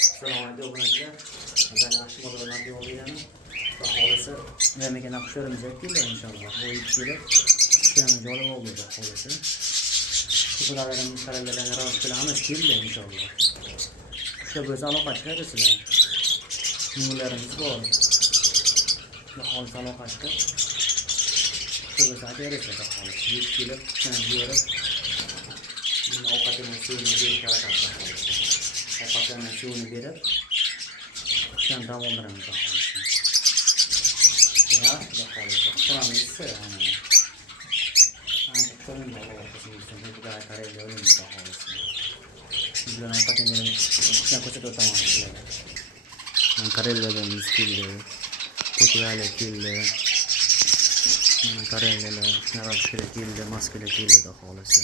Assalomu alaykum obunachilar. Ben yaxshi bozorlarga yo'llayman. Aholisi nimaga naqshlarimiz aytdilar inshaalloh. Bu ikkilik ishlarimiz yo'li bo'ldi aholisi. Kutularimiz qarallarni rahat qilamiz keldi inshaalloh. Shular bo'lsa aloqa chiqadi sizlar. Nularimiz bor. Aholisi aloqa chiqib. Shular bo'lsa aytayapsiz aholisi. Yetkilik ishlarni berib ovqatini suvini berib ovqatini suvini berib ishlarni davom ettiramiz aholisi. Yaxshi aholisi. Quramizsa ancha qo'lini olib bular qarayveramiz aholisi. Bizlar ovqatini ishlarni ko'rsatib o'taman sizlarga. Qarayveramiz keldi. Ko'klarga keldi. Qarayveramiz. Naroq keldi, maskalar keldi aholisi.